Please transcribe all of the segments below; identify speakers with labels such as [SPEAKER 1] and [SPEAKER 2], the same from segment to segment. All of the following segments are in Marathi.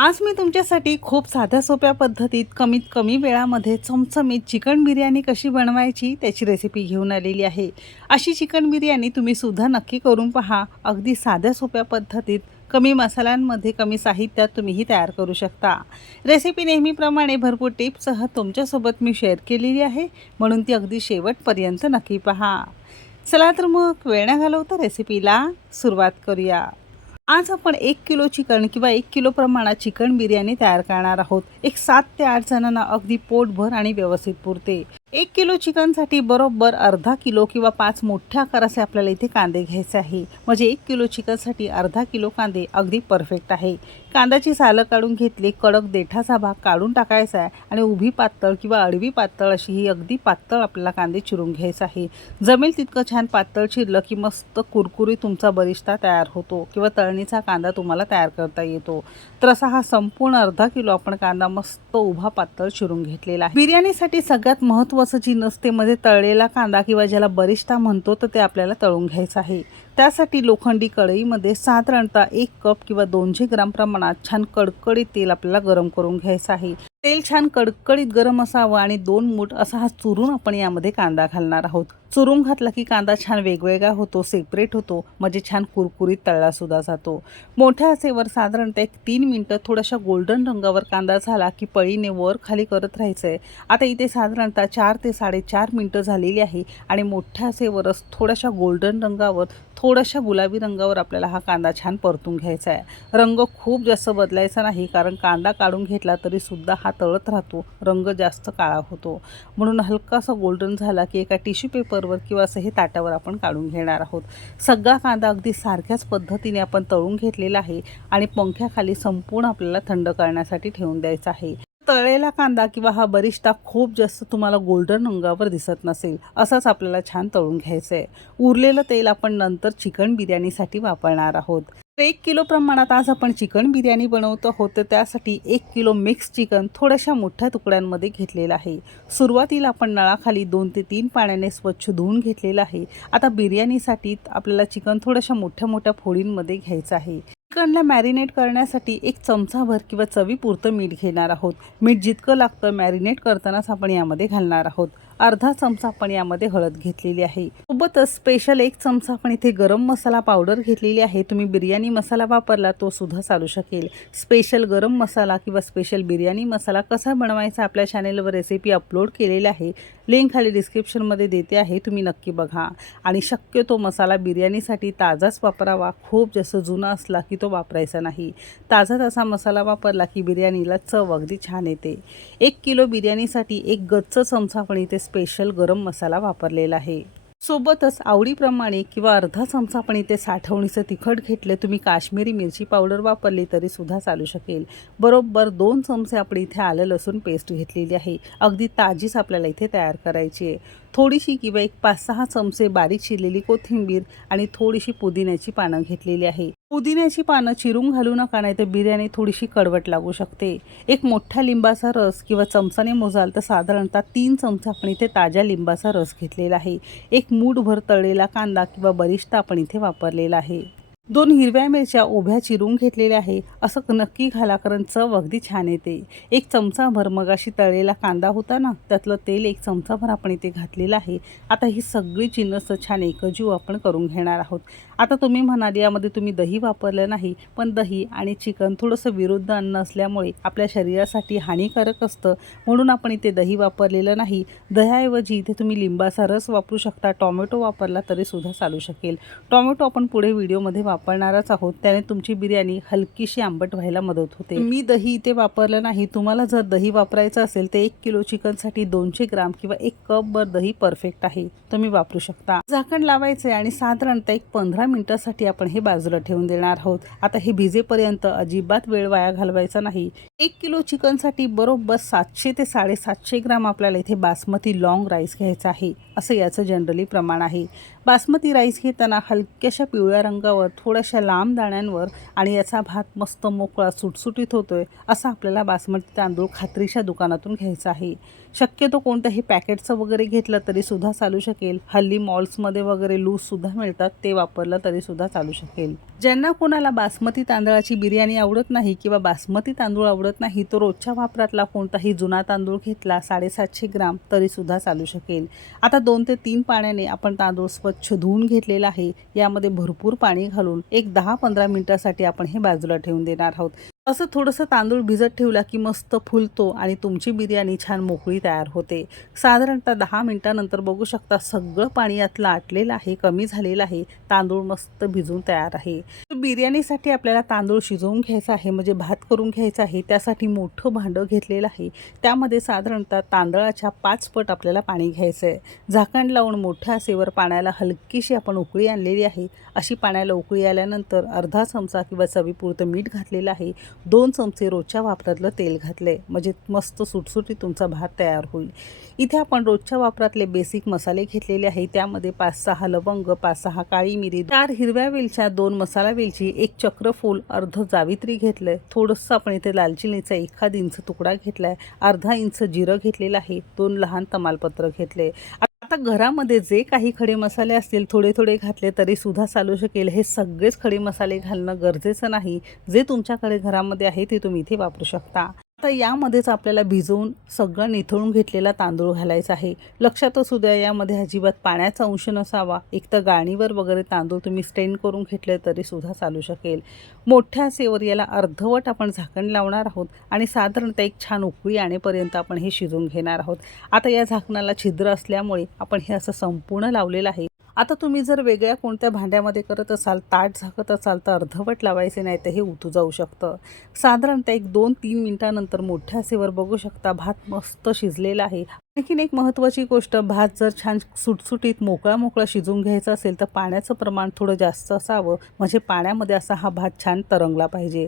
[SPEAKER 1] आज मी तुमच्यासाठी खूप साध्या सोप्या पद्धतीत कमीत कमी वेळामध्ये चमचमीत चिकन बिर्याणी कशी बनवायची त्याची रेसिपी घेऊन आलेली आहे. अशी चिकन बिर्याणी तुम्ही सुद्धा नक्की करून पहा. अगदी साध्या सोप्या पद्धतीत कमी मसाल्यांमध्ये कमी साहित्यात तुम्हीही तयार करू शकता. रेसिपी नेहमीप्रमाणे भरपूर टिप्ससह तुमच्यासोबत मी शेअर केलेली आहे. म्हणून ती अगदी शेवटपर्यंत नक्की पहा. चला तर मग वेळ न घालवता रेसिपीला सुरुवात करूया. आज आपण एक किलो चिकन किंवा एक किलो प्रमाणात चिकन बिर्याणी तयार करणार आहोत. एक सात ते आठ जणांना अगदी पोटभर आणि व्यवस्थित पुरते. एक किलो चिकनसाठी बरोबर अर्धा किलो किंवा पाच मोठ्या आकाराचे आपल्याला इथे कांदे घ्यायचे आहे. म्हणजे एक किलो चिकनसाठी अर्धा किलो कांदे अगदी परफेक्ट आहे. कांद्याची सालं काढून घेतली कडक देठाचा भाग काढून टाकायचा आहे आणि उभी पातळ किंवा अडवी पातळ अशी ही अगदी पातळ आपल्याला कांदे चिरून घ्यायचा आहे. जमेल तितकं छान पातळ चिरलं की मस्त कुरकुरी तुमचा बरिस्ता तयार होतो किंवा तळणीचा कांदा तुम्हाला तयार करता येतो. तर असा हा संपूर्ण अर्धा किलो आपण कांदा मस्त उभा पातळ चिरून घेतलेला आहे. बिर्याणीसाठी सगळ्यात महत्त्वाचं जी नसते मध्ये तळलेला कांदा किंवा ज्याला बरिस्ता म्हणतो तर ते आपल्याला तळून घ्यायचं आहे. त्यासाठी लोखंडी कढईमध्ये साधारणतः एक कप किंवा दोनशे ग्राम प्रमाणात छान कडकडीत तेल आपल्याला गरम करून घ्यायचं आहे. तेल छान कडकडीत गरम असावं आणि दोन मूठ असा हा चुरून आपण यामध्ये कांदा घालणार आहोत. चुरून घातला की कांदा छान वेगवेगळा होतो सेपरेट होतो म्हणजे छान कुरकुरीत तळला सुद्धा जातो. मोठ्या असेवर साधारणतः एक तीन मिनटं थोड्याशा गोल्डन रंगावर कांदा झाला की पळीने वर खाली करत राहायचं आहे आता इथे साधारणतः चार ते साडेचार मिनटं झालेली आहे आणि मोठ्या असेवरच थोड्याशा गोल्डन रंगावर थोड्याशा गुलाबी रंगावर आपल्याला हा कांदा छान परतून घ्यायचा आहे. रंग खूप जास्त बदलायचा नाही कारण कांदा काढून घेतला तरी सुद्धा हा तळत राहतो. रंग जास्त काळा होतो. म्हणून हलकासा गोल्डन झाला की एका टिश्यू पेपरवर किंवा असं हे ताटावर आपण काढून घेणार आहोत. सगळा कांदा अगदी सारख्याच पद्धतीने आपण तळून घेतलेला आहे आणि पंख्याखाली संपूर्ण आपल्याला थंड करण्यासाठी ठेवून द्यायचा आहे. तळलेला कांदा किंवा हा बरिष्ठा खूप जास्त तुम्हाला गोल्डन रंगावर दिसत नसेल असाच आपल्याला छान तळून घ्यायचं आहे उरलेलं तेल आपण नंतर चिकन बिर्याणीसाठी वापरणार आहोत. तर एक किलो प्रमाणात आज आपण चिकन बिर्याणी बनवतो आहोत तर त्यासाठी एक किलो मिक्स चिकन थोड्याशा मोठ्या तुकड्यांमध्ये घेतलेलं आहे. सुरुवातीला आपण नळाखाली दोन ते तीन पाण्याने स्वच्छ धुवून घेतलेलं आहे. आता बिर्याणीसाठी आपल्याला चिकन थोड्याशा मोठ्या मोठ्या फोडींमध्ये घ्यायचं आहे. चिकनला मॅरिनेट करण्यासाठी एक चमचाभर किंवा चवीपुरतं मीठ घेणार आहोत. मीठ जितकं लागतं मॅरिनेट करतानाच आपण यामध्ये घालणार आहोत. अर्धा चमचा आपण यामध्ये हळद घेतलेली आहे. सोबतच स्पेशल एक चमचा आपण इथे गरम मसाला पावडर घेतलेली आहे. तुम्ही बिर्याणी मसाला वापरला तो सुद्धा चालू शकेल. स्पेशल गरम मसाला किंवा स्पेशल बिर्याणी मसाला कसा बनवायचा आपल्या चॅनेलवर रेसिपी अपलोड केलेली आहे. लिंक खाली डिस्क्रिप्शनमध्ये देते आहे. तुम्ही नक्की बघा. आणि शक्यतो मसाला बिर्याणीसाठी ताजाच वापरावा. खूप जास्त जुना असला की तो वापरायचा नाही. ताजा तसा मसाला वापरला की बिर्याणीला चव अगदी छान येते. एक किलो बिर्याणीसाठी एक गच्च चमचा आपण इथे स्पेशल गरम मसाला वापरलेला आहे. सोबतच आवडीप्रमाणे किंवा अर्धा चमचा आपण इथे साठवणीचं तिखट घेतले तुम्ही काश्मीरी मिरची पावडर वापरली तरी सुद्धा चालू शकेल. बरोबर दोन चमचे आपण इथे आलं लसूण पेस्ट घेतलेली आहे. अगदी ताजीच आपल्याला इथे तयार करायची आहे. थोडीशी किंवा एक पाच सहा चमचे बारीक चिरलेली कोथिंबीर आणि थोडीशी पुदिन्याची पानं घेतलेली आहे. पुदिन्याची पानं चिरून घालू नका नाही तर बिर्याणी थोडीशी कडवट लागू शकते. एक मोठ्या लिंबाचा रस किंवा चमचाने मोजाल तर साधारणतः तीन चमचा आपण इथे ताज्या लिंबाचा रस घेतलेला आहे. एक मूठभर तळलेला कांदा किंवा बरिष्ता आपण इथे वापरलेला आहे. दोन हिरव्या मिरच्या उभ्या चिरून घेतलेल्या आहे. असं नक्की घाला कारण चव अगदी छान येते. एक चमचाभर मगाशी तळलेला कांदा होता ना त्यातलं तेल एक चमचाभर आपण इथे घातलेलं आहे. आता ही सगळी जिन्नस छान एकजीव आपण करून घेणार आहोत. आता तुम्ही म्हणाल यामध्ये तुम्ही दही वापरलं नाही पण दही आणि चिकन थोडंसं विरुद्ध अन्न असल्यामुळे आपल्या शरीरासाठी हानिकारक असतं. म्हणून आपण इथे दही वापरलेलं नाही. दह्याऐवजी इथे तुम्ही लिंबाचा रस वापरू शकता टॉमॅटो वापरला तरी सुद्धा चालू शकेल. टॉमॅटो आपण पुढे व्हिडिओमध्ये वापरणारच आहोत. त्याने तुमची बिर्याणी हलकीशी आंबट व्हायला मदत होते. मी दही इथे वापरलं नाही. तुम्हाला जर दही वापरायचं असेल तर एक किलो चिकनसाठी दोनशे ग्राम किंवा एक कपभर दही परफेक्ट आहे. तुम्ही वापरू शकता. झाकण लावायचे आणि साधारणतः एक पंधरा मिनिटासाठी आपण हे बाजूला ठेवून देणार आहोत. आता हे भिजेपर्यंत अजिबात वेळ वाया घालवायचा नाही. एक किलो चिकनसाठी बरोबर सातशे ते साडेसातशे ग्राम आपल्याला इथे बासमती लॉंग राईस घ्यायचा आहे. असं याचं जनरली प्रमाण आहे. बासमती राईस घेताना हलक्याशा पिवळ्या रंगावर थोड्याशा लांब दाण्यांवर आणि याचा भात मस्त मोकळा सुटसुटीत होतोय असा आपल्याला बासमती तांदूळ खात्रीच्या दुकानातून घ्यायचा आहे. शक्यतो कोणत्याही पॅकेटचं वगैरे घेतलं तरी सुद्धा चालू शकेल. हल्ली मॉल्समध्ये वगैरे लूजसुद्धा मिळतात ते वापरलं तरी सुद्धा चालू शकेल. ज्यांना कोणाला बासमती तांदळाची बिर्याणी आवडत नाही किंवा बासमती तांदूळ आवडत नाही तो रोजच्या वापरातला कोणताही जुना तांदूळ घेतला साडेसातशे ग्राम तरीसुद्धा चालू शकेल. आता दोन ते तीन पाण्याने आपण तांदूळ स्वच्छ धुवून घेतलेला आहे. यामध्ये भरपूर पाणी घालून एक दहा पंधरा मिनिटासाठी आपण हे बाजूला ठेवून देणार आहोत. असं थोडंसं तांदूळ भिजत ठेवला की मस्त फुलतो आणि तुमची बिर्याणी छान मोकळी तयार होते. साधारणतः दहा मिनटानंतर बघू शकता सगळं पाणी यातलं आटलेलं आहे कमी झालेलं आहे. तांदूळ मस्त भिजून तयार आहे. बिर्याणीसाठी आपल्याला तांदूळ शिजवून घ्यायचा आहे म्हणजे भात करून घ्यायचा आहे. त्यासाठी मोठं भांडं घेतलेलं आहे. त्यामध्ये साधारणतः तांदळाच्या पाच पट आपल्याला पाणी घ्यायचं आहे झाकण लावून मोठ्या आसेवर पाण्याला हलकीशी आपण उकळी आणलेली आहे. अशी पाण्याला उकळी आल्यानंतर अर्धा चमचा किंवा चवीपुरतं मीठ घातलेलं आहे. दोन चमचे रोजच्या वापरातलं तेल घातले म्हणजे मस्त सुटसुटी तुमचा भात तयार होईल. इथे आपण रोजच्या वापरातले बेसिक मसाले घेतलेले आहे. त्यामध्ये पाच सहा लवंग पाच सहा काळी मिरी चार हिरव्या वेलच्या दोन मसाला वेलची एक चक्रफूल अर्ध जावित्री घेतलंय. थोडंसं आपण इथे दालचिनीचा एखाद इंच तुकडा घेतलाय. अर्धा इंच जिरं घेतलेलं आहे. दोन लहान तमालपत्र घेतले आता घरामध्ये जे काही खडे मसाले असतील थोडे थोडे घातले तरी सुद्धा चालू शकेल. हे सगळेच खडे मसाले घालणं गरजेचं नाही. जे तुमच्याकडे घरामध्ये आहे ते तुम्ही इथे वापरू शकता. आता यामध्येच आपल्याला भिजवून सगळं निथळून घेतलेला तांदूळ घालायचा आहे. लक्षात असू द्या यामध्ये अजिबात पाण्याचा अंश नसावा. एक तर गाणीवर वगैरे तांदूळ तुम्ही स्टेन करून घेतले तरी सुद्धा चालू शकेल. मोठ्या सेवर याला अर्धवट आपण झाकण लावणार आहोत आणि साधारणतः एक छान उकळी आणेपर्यंत आपण हे शिजवून घेणार आहोत. आता या झाकणाला छिद्र असल्यामुळे आपण हे असं संपूर्ण लावलेलं आहे. आता तुम्ही जर वेगळ्या कोणत्या भांड्यामध्ये करत असाल ताट झाकत असाल तर अर्धवट लावायचे नाही तर हे उतू जाऊ शकतं. साधारणतः एक दोन तीन मिनटानंतर मोठ्या आसेवर बघू शकता भात मस्त शिजलेला आहे. आणखीन एक महत्त्वाची गोष्ट भात जर छान सुटसुटीत मोकळा मोकळा शिजवून घ्यायचा असेल तर पाण्याचं प्रमाण थोडं जास्त असावं. म्हणजे पाण्यामध्ये असा हा भात छान तरंगला पाहिजे.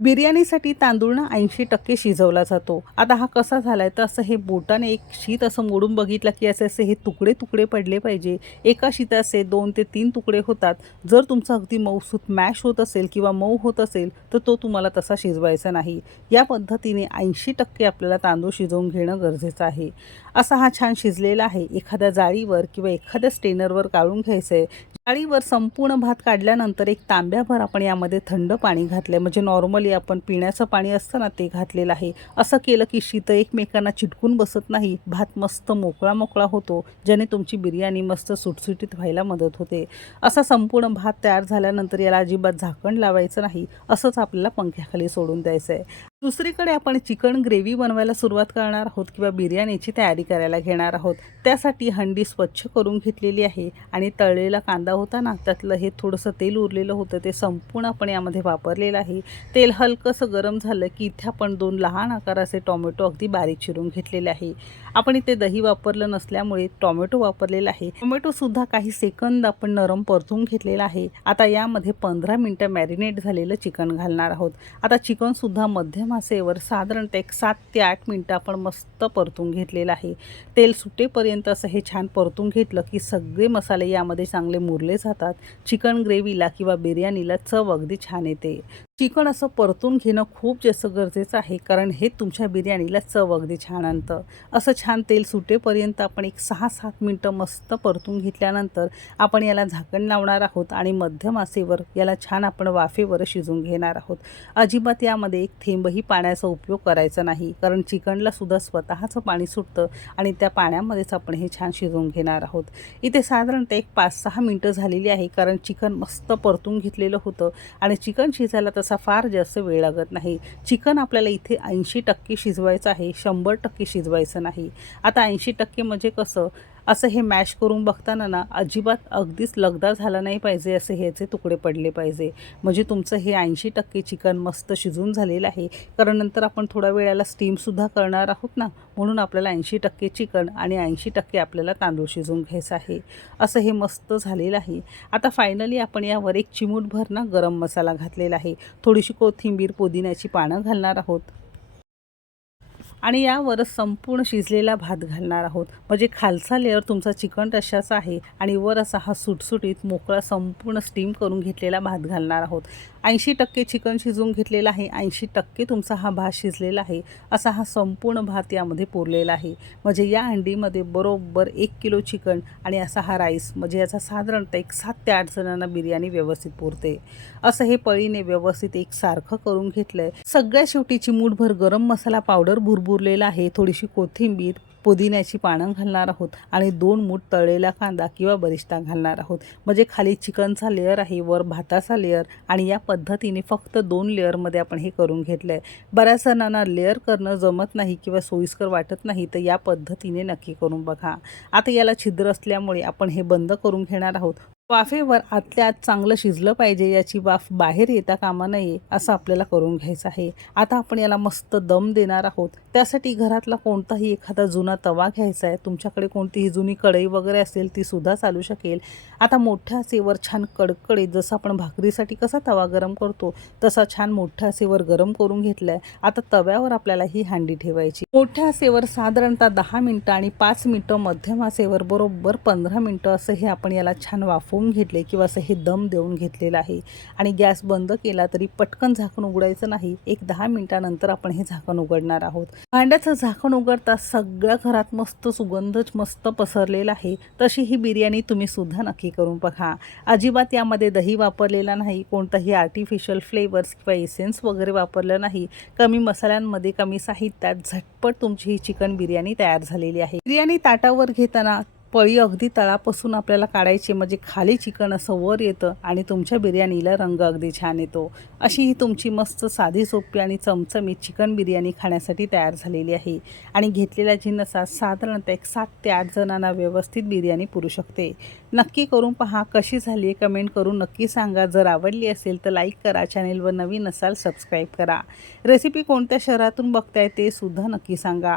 [SPEAKER 1] बिर्याणीसाठी तांदूळ ना ऐंशी टक्के शिजवला जातो. आता हा कसा झालाय? तर असं हे बोटाने एक शीत असं मोडून बघितलं की असे असे हे तुकडे तुकडे पडले पाहिजे. एका शीताचे दोन ते तीन तुकडे होतात. जर तुमचा अगदी मऊसूत मॅश होत असेल किंवा मऊ होत असेल तर तो तुम्हाला तसा शिजवायचा नाही. या पद्धतीने ऐंशी टक्के आपल्याला तांदूळ शिजवून घेणं गरजेचं आहे. असा हा छान शिजलेला आहे. एखाद्या जाळीवर किंवा एखाद्या स्टेनरवर काढून घ्यायचं आहे जाळीवर संपूर्ण भात काढल्यानंतर एक तांब्याभर आपण यामध्ये थंड पाणी घातलं म्हणजे नॉर्मली आपण पिण्याचं पाणी असतं ना ते घातलेलं आहे. असं केलं की शीत एकमेकांना चिटकून बसत नाही. भात मस्त मोकळा मोकळा होतो ज्याने तुमची बिर्याणी मस्त सुटसुटीत व्हायला मदत होते. असा संपूर्ण भात तयार झाल्यानंतर याला अजिबात झाकण लावायचं नाही. असंच आपल्याला पंख्याखाली सोडून द्यायचं आहे दुसरीकडे आपण चिकन ग्रेव्ही बनवायला सुरुवात करणार आहोत किंवा बिर्याणीची तयारी करायला घेणार आहोत. त्यासाठी हंडी स्वच्छ करून घेतलेली आहे आणि तळलेला कांदा होता ना त्यातलं हे थोडंसं तेल उरलेलं होतं ते संपूर्ण आपण यामध्ये वापरलेलं आहे. तेल हलकंसं गरम झालं की इथे आपण दोन लहान आकाराचे टोमॅटो अगदी बारीक चिरून घेतलेले आहे. आपण इथे दही वापरलं नसल्यामुळे टोमॅटो वापरलेला आहे. टोमॅटोसुद्धा काही सेकंद आपण नरम परतून घेतलेला आहे. आता यामध्ये पंधरा मिनटं मॅरिनेट झालेलं चिकन घालणार आहोत. आता चिकनसुद्धा मध्यम मासेवर साधारणतः एक सात ते आठ मिनटं आपण मस्त परतून घेतलेलं आहे. तेल सुटेपर्यंत असं हे छान परतून घेतलं की सगळे मसाले यामध्ये चांगले मुरले जातात. चिकन ग्रेव्हीला किंवा बिर्याणीला चव अगदी छान येते. चिकन असं परतून घेणं खूप जास्त गरजेचं आहे कारण हे तुमच्या बिर्याणीला चव अगदी छान आणतं. असं छान तेल सुटेपर्यंत आपण एक सहा सात मिनटं मस्त परतून घेतल्यानंतर आपण याला झाकण लावणार आहोत आणि मध्यम आसेवर याला छान आपण वाफेवर शिजून घेणार आहोत. अजिबात यामध्ये एक थेंबही पाण्याचा उपयोग करायचा नाही कारण चिकनला सुद्धा स्वतःचं पाणी सुटतं आणि त्या पाण्यामध्येच आपण हे छान शिजवून घेणार आहोत. इथे साधारणतः एक पाच सहा मिनटं झालेली आहे कारण चिकन मस्त परतून घेतलेलं होतं आणि चिकन शिजायला तर तसा फार जास्त वेळ लागत नाही. चिकन आपल्याला इथे ऐंशी टक्के शिजवायचं आहे शंभर टक्के शिजवायचं नाही. आता ऐंशी टक्के म्हणजे कसं असं हे मॅश करून बघताना ना अजिबात अगदीच लगदा झाला नाही पाहिजे असे ह्याचे तुकडे पडले पाहिजे. म्हणजे तुमचं हे ऐंशी टक्के चिकन मस्त शिजून झालेलं आहे. कारण नंतर आपण थोड्या वेळाला स्टीमसुद्धा करणार आहोत ना. म्हणून आपल्याला ऐंशी टक्के चिकन आणि ऐंशी टक्के आपल्याला तांदूळ शिजवून घ्यायचं आहे. असं हे मस्त झालेलं आहे. आता फायनली आपण यावर एक चिमूटभर ना गरम मसाला घातलेला आहे. थोडीशी कोथिंबीर पुदिन्याची पानं घालणार आहोत. आणि यावरच संपूर्ण शिजलेला भात घालणार आहोत. म्हणजे खालचा लेअर तुमचा चिकन रश्शाचा आहे आणि वर असा हा सुटसुटीत मोकळा संपूर्ण स्टीम करून घेतलेला भात घालणार आहोत. ऐंशी टक्के चिकन शिजवून घेतलेला आहे. ऐंशी टक्के तुमचा हा भात शिजलेला आहे. असा हा संपूर्ण भात यामध्ये पुरलेला आहे. म्हणजे या हंडीमध्ये बरोबर एक किलो चिकन आणि असा हा राईस म्हणजे याचा साधारणतः एक सात ते आठ जणांना बिर्याणी व्यवस्थित पुरते. असं हे पळीने व्यवस्थित एक सारखं करून आहे सगळ्या शेवटी चिमूटभर गरम मसाला पावडर भुरभुरलेला आहे. थोडीशी कोथिंबीर पुदिन्याची पानं घालणार आहोत आणि दोन मूठ तळलेला कांदा किंवा बरिस्ता घालणार आहोत. म्हणजे खाली चिकनचा लेअर आहे वर भाताचा लेअर आणि या पद्धतीने फक्त दोन लेअरमध्ये आपण हे करून घेतलं आहे बऱ्याच जणांना लेअर करणं जमत नाही किंवा सोयीस्कर वाटत नाही तर या पद्धतीने नक्की करून बघा. आता याला छिद्र असल्यामुळे आपण हे बंद करून घेणार आहोत. वाफेवर आतल्या आत चांगलं शिजलं पाहिजे याची वाफ बाहेर येता कामा नये असं आपल्याला करून घ्यायचं आहे. आता आपण याला मस्त दम देणार आहोत. त्यासाठी घरातला कोणताही एखादा जुना तवा घ्यायचा आहे. तुमच्याकडे कोणतीही जुनी कढई वगैरे असेल ती सुद्धा चालू शकेल. आता मोठ्या आचेवर छान कडकडीत जसं आपण भाकरीसाठी कसा तवा गरम करतो तसा छान मोठ्या आचेवर गरम करून घेतलाय. आता तव्यावर आपल्याला ही हांडी ठेवायची. मोठ्या आचेवर साधारणतः दहा मिनटं आणि पाच मिनटं मध्यम आसेवर बरोबर पंधरा मिनटं असं हे आपण याला छान वाफवून घेतले किंवा असं हे दम देऊन घेतलेलं आहे. आणि गॅस बंद केला तरी पटकन झाकण उघडायचं नाही. एक दहा मिनिटानंतर आपण हे झाकण उघडणार आहोत. भांड्याचं झाकण उघडता सगळ्या घरात मस्त सुगंधच मस्त पसरलेला आहे. तशी ही बिर्याणी तुम्ही सुद्धा नक्की करून बघा. अजिबात यामध्ये दही वापरलेला नाही. कोणताही आर्टिफिशियल फ्लेवर्स किंवा एसेन्स वगैरे वापरलं नाही. कमी मसाल्यांमध्ये कमी साहित्यात झटपट तुमची ही चिकन बिर्याणी तयार झालेली आहे. बिर्याणी ताटावर घेताना पळी अगदी तळापासून आपल्याला काढायची म्हणजे खाली चिकन असं वर येतं आणि तुमच्या बिर्याणीला रंग अगदी छान येतो. अशी ही तुमची मस्त साधी सोपी आणि चमचमीत चिकन बिर्याणी खाण्यासाठी तयार झालेली आहे. आणि घेतलेल्या जिन्नसात साधारणतः एक सात ते आठ जणांना व्यवस्थित बिर्याणी पुरू शकते. नक्की करून पहा कशी झाली आहे कमेंट करून नक्की सांगा. जर आवडली असेल तर लाईक करा चॅनेलवर नवीन असाल सबस्क्राईब करा. रेसिपी कोणत्या शहरातून बघताय ते सुद्धा नक्की सांगा.